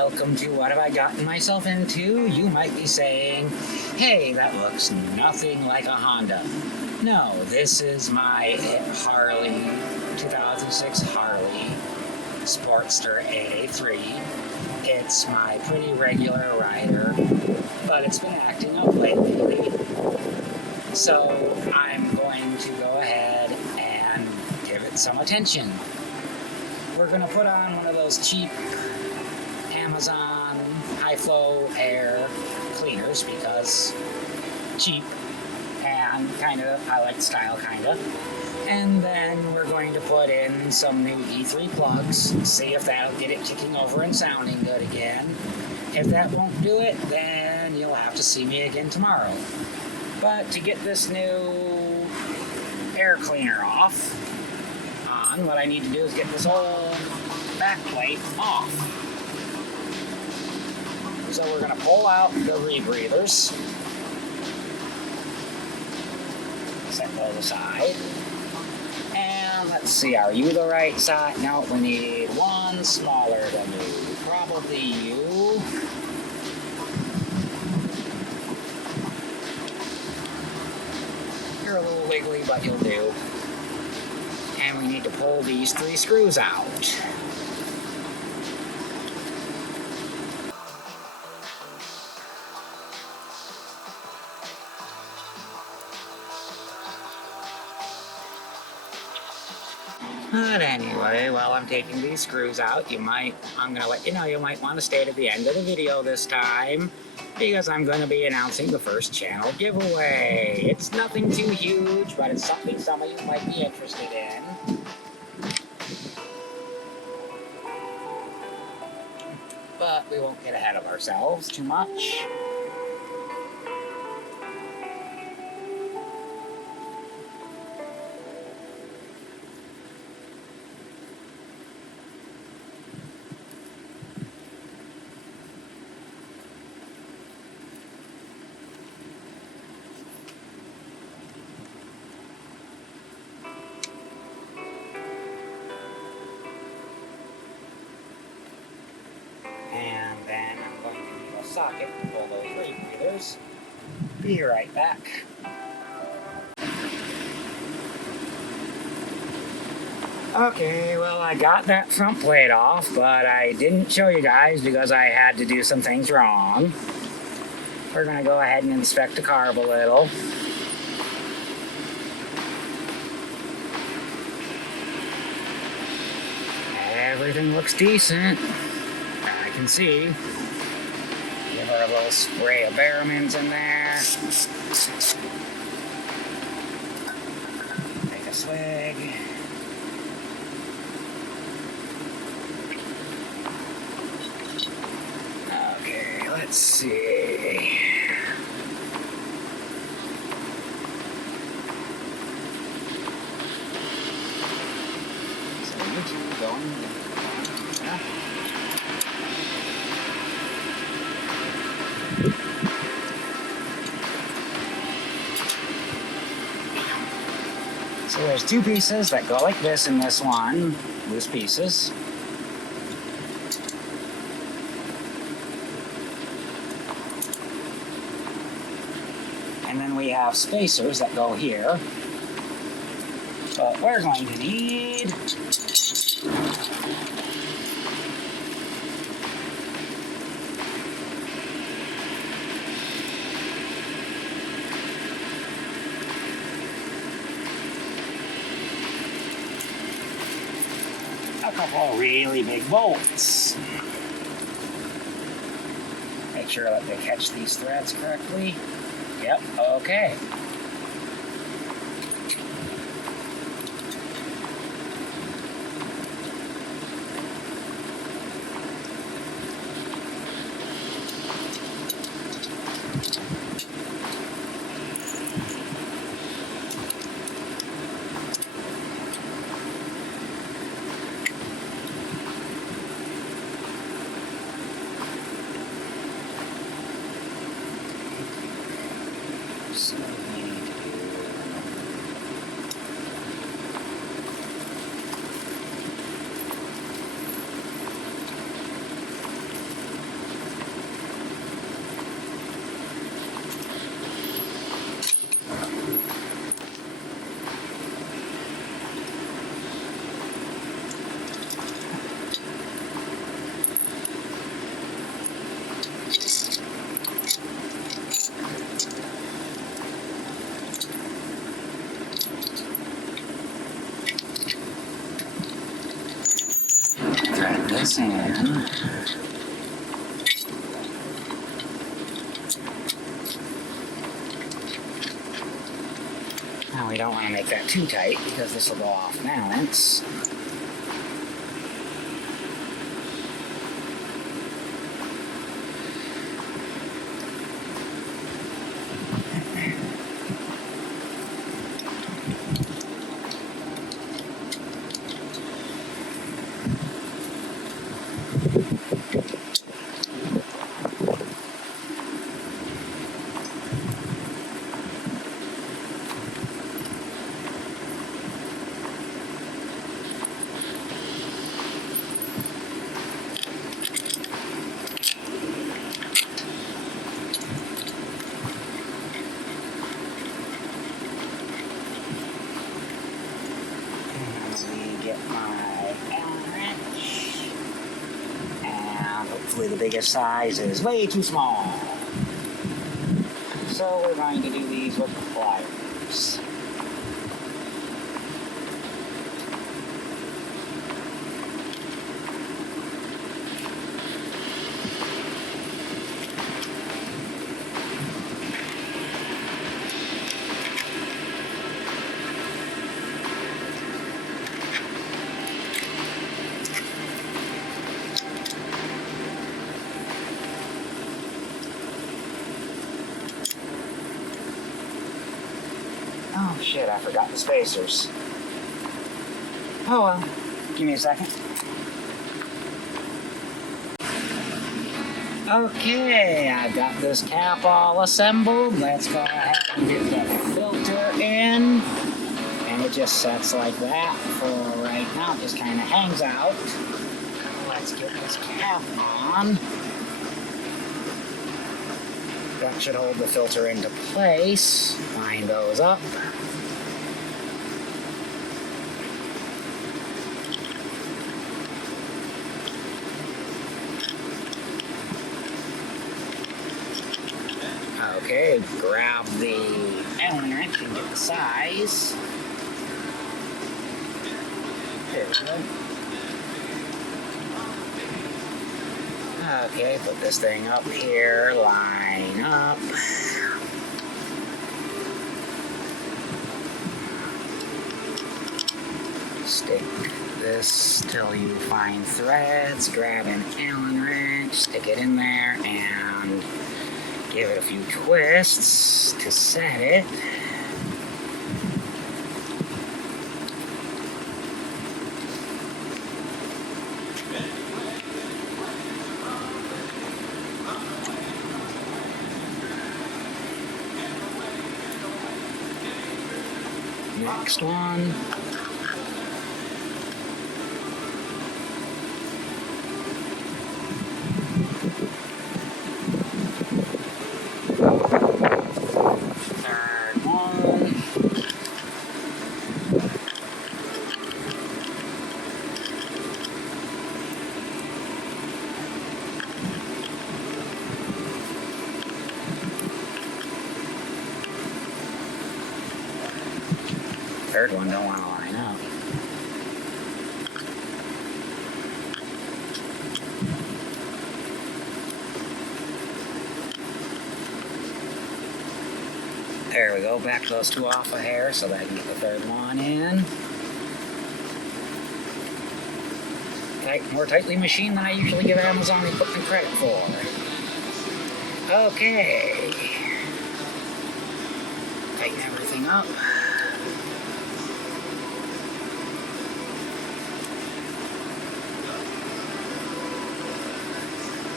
welcome to What Have I Gotten Myself Into? You might be saying, hey, that looks nothing like a Honda. No, this is my Harley, 2006 Harley Sportster A3. It's my pretty regular rider, but it's been acting up lately. So I'm going to go ahead and give it some attention. We're going to put on one of those cheap Amazon high flow air cleaners because cheap and I like the style and then we're going to put in some new E3 plugs, see if that'll get it ticking over and sounding good again. If that won't do it, then you'll have to see me again tomorrow. But to get this new air cleaner off, what I need to do is get this old back plate off. So we're going to pull out the rebreathers, set those aside, and let's see, are you the right side? No, we need one smaller than you, probably you. You're a little wiggly, but you'll do. And we need to pull these 3 screws out. But anyway, while I'm taking these screws out, I'm going to let you know you might want to stay to the end of the video this time, because I'm going to be announcing the first channel giveaway. It's nothing too huge, but it's something some of you might be interested in. But we won't get ahead of ourselves too much. And then I'm going to need a socket to pull those rebreathers. Be right back. Okay, well, I got that front plate off, but I didn't show you guys because I had to do some things wrong. We're going to go ahead and inspect the carb a little. Everything looks decent. I can see. Give her a little spray of Barrowmans in there. Take a swig. Okay, let's see. So you two going. Yeah. So there's 2 pieces that go like this in this one, loose pieces. And then we have spacers that go here. But we're going to need a couple of really big bolts. Make sure that they catch these threads correctly. Yep, okay. So this in. Now we don't want to make that too tight because this will go off balance. Hopefully the biggest size is way too small. So we're going to do these with pliers. Oh shit, I forgot the spacers. Oh well, give me a second. Okay, I got this cap all assembled. Let's go ahead and get the filter in. And it just sets like that for right now. It just kind of hangs out. Let's get this cap on. That should hold the filter into place. Line those up. Okay, grab the Allen wrench and get the size. There we go. Okay, put this thing up here, line up. Stick this till you find threads, grab an Allen wrench, stick it in there, and give it a few twists to set it. Next one. Third one. Third one don't want to line up. There we go, back those two off a hair so that I can get the third one in. More tightly machined than I usually give Amazon equipment credit for. Okay. Tighten everything up.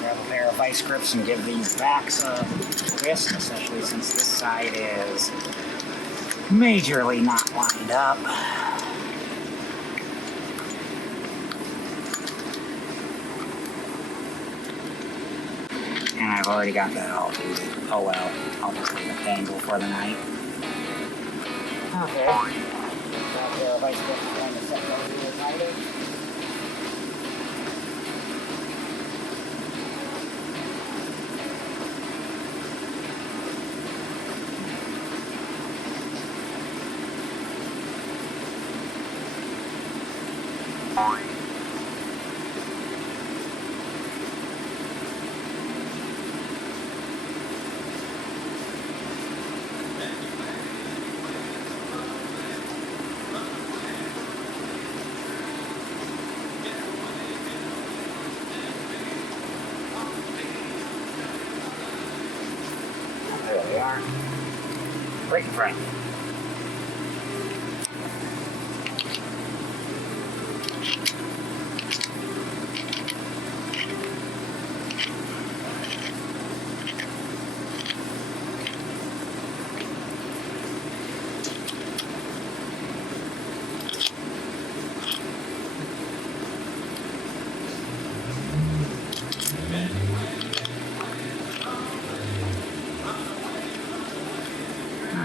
Grab a pair of vice grips and give these backs a twist, especially since this side is majorly not lined up. And I've already got that all booted. Oh well, I'll just leave it dangle for the night. Okay. That pair of vice grips is going to set those wheels tighter. pretty friendly.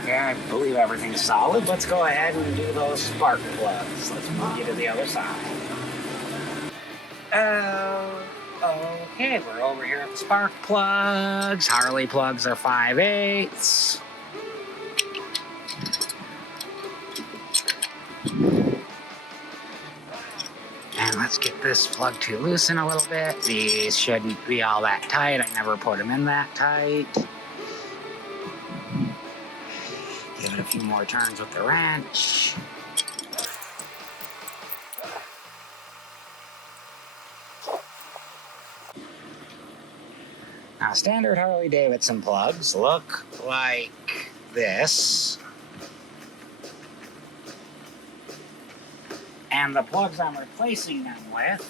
Okay, I believe everything's solid. Let's go ahead and do those spark plugs. Let's move you to the other side. Okay, we're over here at the spark plugs. Harley plugs are 5/8. And let's get this plug to loosen a little bit. These shouldn't be all that tight. I never put them in that tight. Give it a few more turns with the wrench. Now, standard Harley-Davidson plugs look like this. And the plugs I'm replacing them with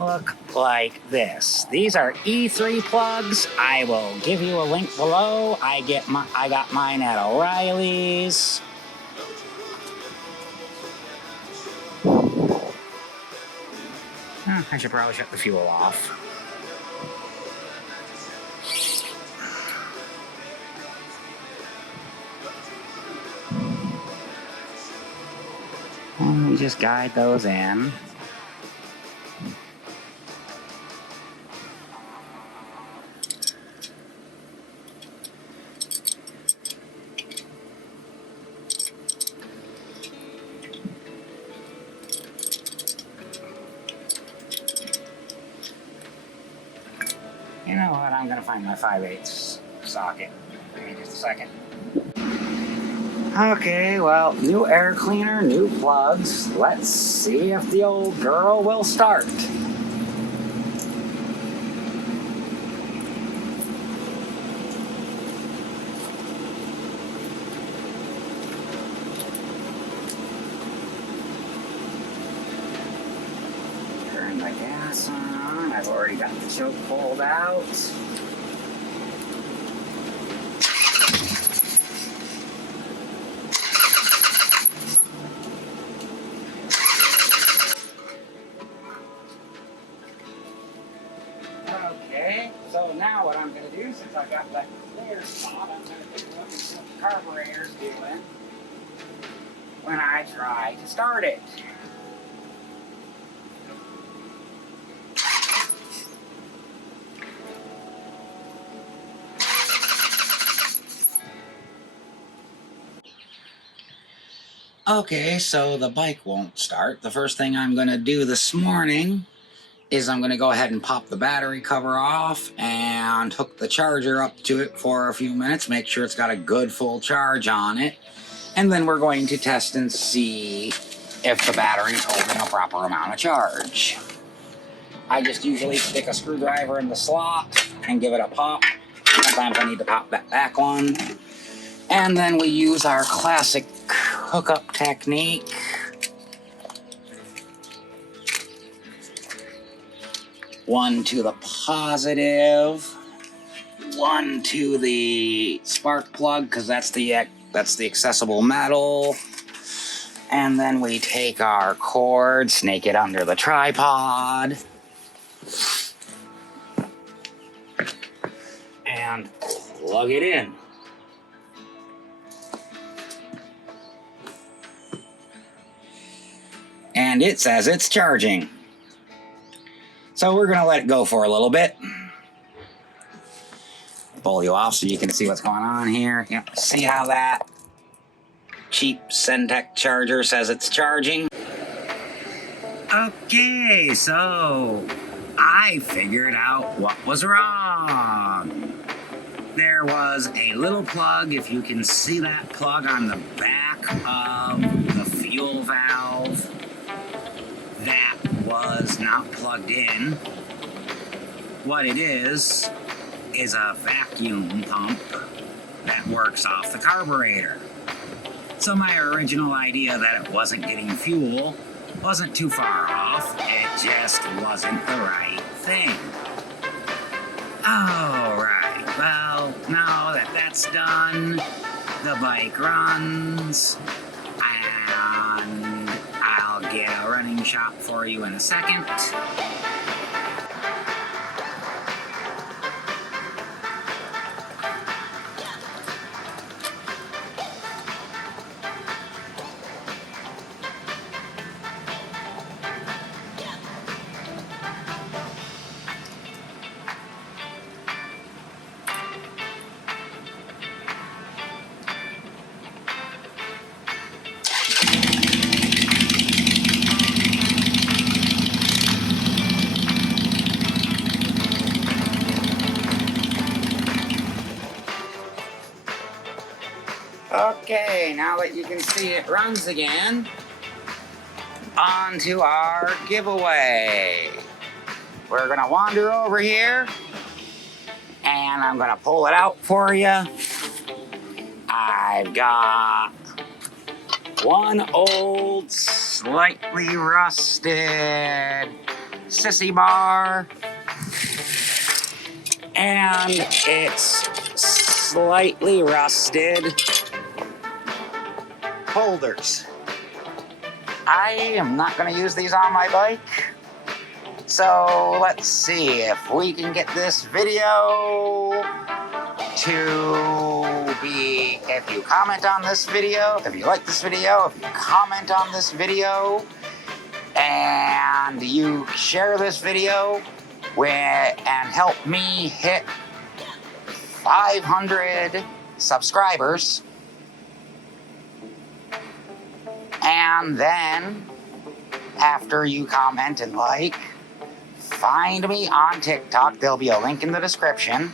look like this. These are E3 plugs. I will give you a link below. I got mine at O'Reilly's. I should probably shut the fuel off. And we just guide those in. You know what? I'm gonna find my 5/8 socket. Give me just a second. Okay, well, new air cleaner, new plugs. Let's see if the old girl will start. Turn the gas on. I've already got the choke pulled out. Okay, so now what I'm going to do, since I got that clear spot, I'm going to take a look and see what the carburetor's doing when I try to start it. Okay, so the bike won't start. The first thing I'm going to do this morning is I'm going to go ahead and pop the battery cover off and hook the charger up to it for a few minutes, make sure it's got a good full charge on it. And then we're going to test and see if the battery is holding a proper amount of charge. I just usually stick a screwdriver in the slot and give it a pop. Sometimes I need to pop that back one. And then we use our classic hookup technique. One to the positive, one to the spark plug, because that's the accessible metal. And then we take our cord, snake it under the tripod, and plug it in. And it says it's charging. So we're gonna let it go for a little bit. Pull you off so you can see what's going on here. Yep. See how that cheap Centec charger says it's charging? Okay, so I figured out what was wrong. There was a little plug, if you can see that plug on the back of the fuel valve, that was not plugged in. What it is a vacuum pump that works off the carburetor. So my original idea that it wasn't getting fuel wasn't too far off, it just wasn't the right thing. Alright, well, now that that's done, the bike runs, and I'll get a running shot for you in a second. Okay, now that you can see it runs again, on to our giveaway. We're gonna wander over here, and I'm gonna pull it out for you. I've got one old, slightly rusted sissy bar, and it's slightly rusted holders. I am not going to use these on my bike, so let's see if we can get this video to be, if you comment on this video, if you like this video, if you comment on this video, and you share this video and help me hit 500 subscribers. And then, after you comment and like, find me on TikTok. There'll be a link in the description.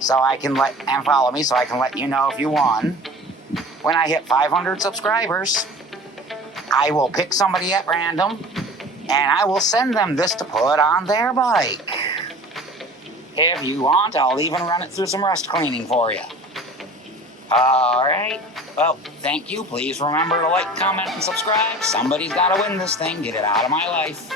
So I can and follow me so I can let you know if you won. When I hit 500 subscribers, I will pick somebody at random and I will send them this to put on their bike. If you want, I'll even run it through some rust cleaning for you. Alright, well, thank you. Please remember to like, comment, and subscribe. Somebody's got to win this thing. Get it out of my life.